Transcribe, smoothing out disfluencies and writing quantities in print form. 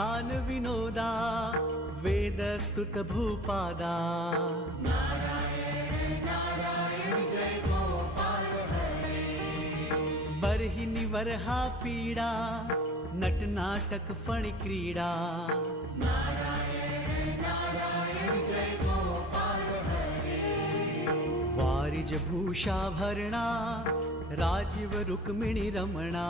गान विनोदा वेदस्तुत भूपादा नारायण नारायण जय गोपाल हरे बरहि निवरहा पीड़ा नट नाटक फण क्रीड़ा नारायण नारायण जय गोपाल हरे वारिज भूषा भरणा राजीव रुक्मिणी रमणा